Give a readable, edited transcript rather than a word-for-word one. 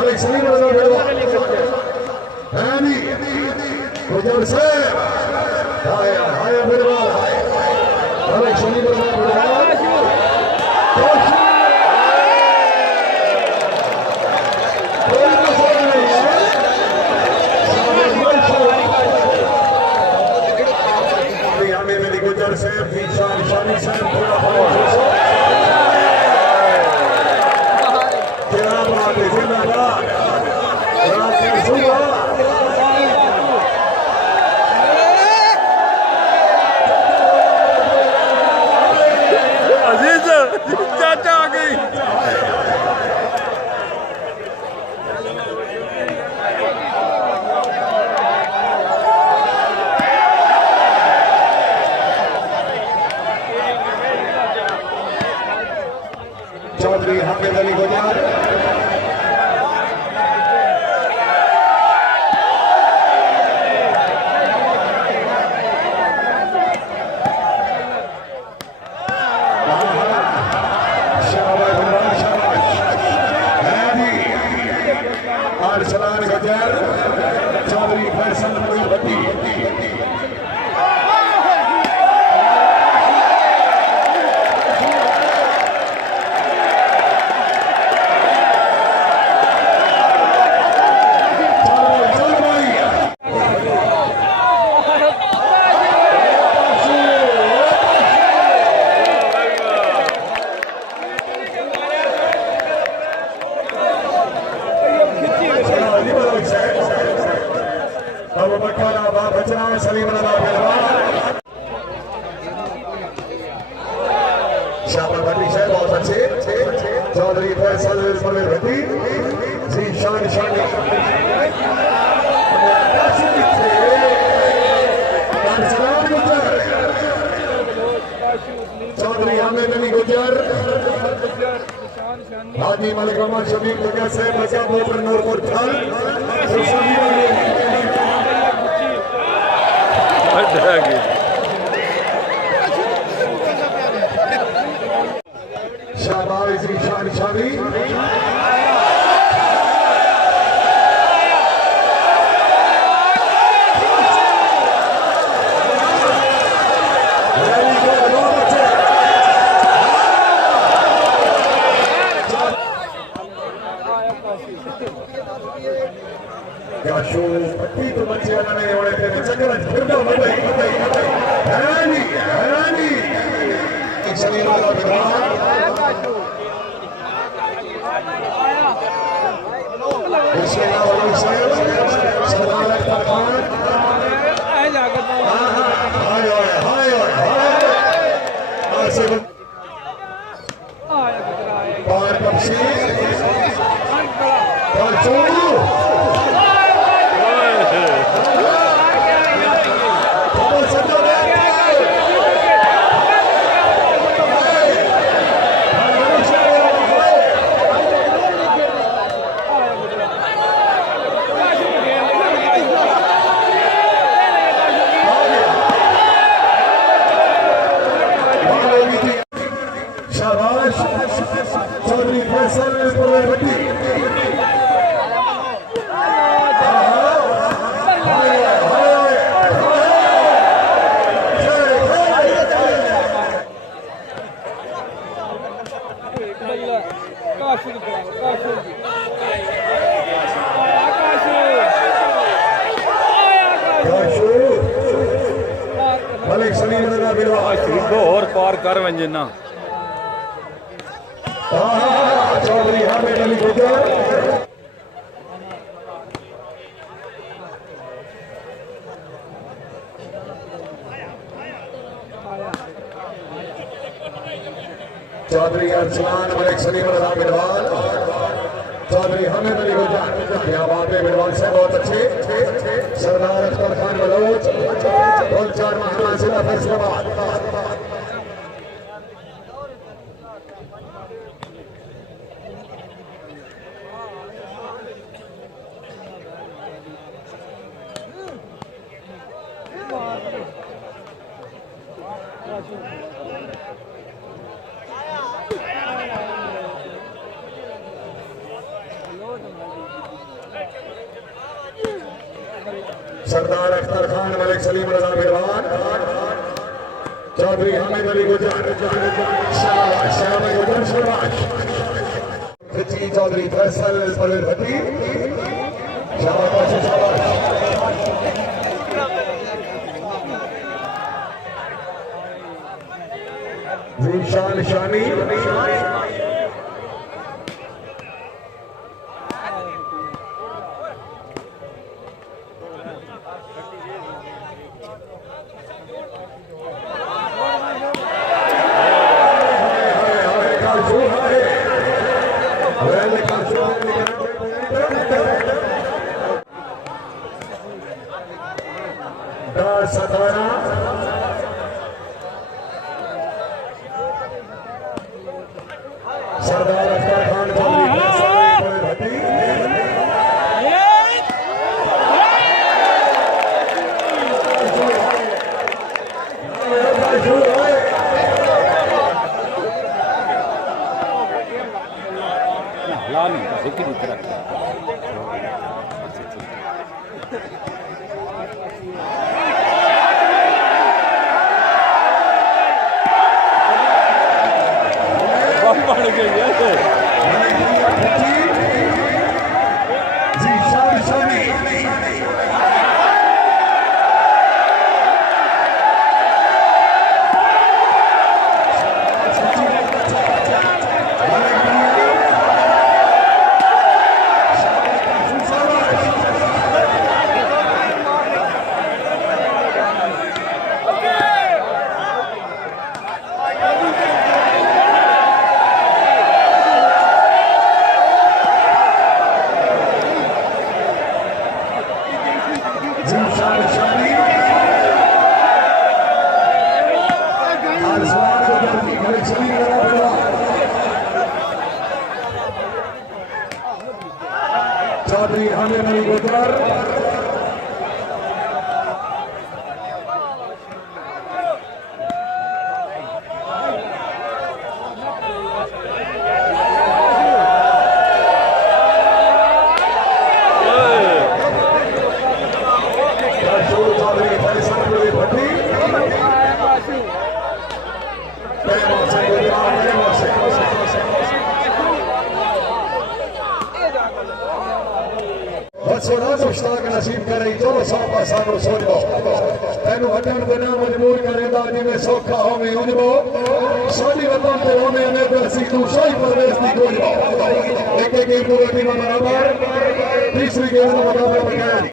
सलीम हैनी गुजर से हाय बिरवाल हाय सलीम गुजर से शानी से चाचा आ गई चौधरी हामिद अली गुजर अरसलान गुजर चौधरी फैसल भट्टी शाबाश भट्टी से बहुत अच्छे चौधरी फैसल भट्टी जी शान चौधरी हामिद अली गुजर हाजी मलिक अहमद शबीर जगह से बचा मोटर नूरपुर थल शाबाश शान शादी शो पट्टी तो बच्चे आने वाले थे चक्कर फिर तो हैरानी हैरानी सलीम वाला विभाग सरदार अख्तर खान हाय हाय हाय और तफसील और चोरू चौधरी फैसल भट्टी मलिक सलीम और पार कर वंजना चौधरी हामिद अली गुजर चौधरी अरसलान मलिक सलीम बिरवाल चौधरी हामिद अली गुजर यहाँ बात है बिरवाल से बहुत अच्छे सरदार अख्तर खान बलोच और 4 महाराज जिला फैसलाबाद सरदार अख्तर खान मलिक सलीम रजा बिरवान चौधरी हामिद अली गुजर शाबाश शाबाश गुजर शाबाश खिची चौधरी फैसल परवेज भट्टी शाबाश शाबाश जीशान शानी सतारा सरदार अख्तर खान चौधरी भट्टी ला नहीं देखी दिख रहा पड़ गई है जीशान शानी जीशान शानी आसमान को चौधरी मलिक सलीम रजा बिरवान चौधरी हामिद अली गुजर चौधरी फैसल परवेज भट्टी सोना मुश्ताक नसीब करे चलो साफा सानो सोचो तेन हटन बिना मजबूर करेंदा जिवें सौखा होवे उजबो साडी वतन ते होवे ने बसी तू सोई परवेश दी गोजबो एक एक पूरी टीम बराबर तीसरी गेंद मुकाबला बगैर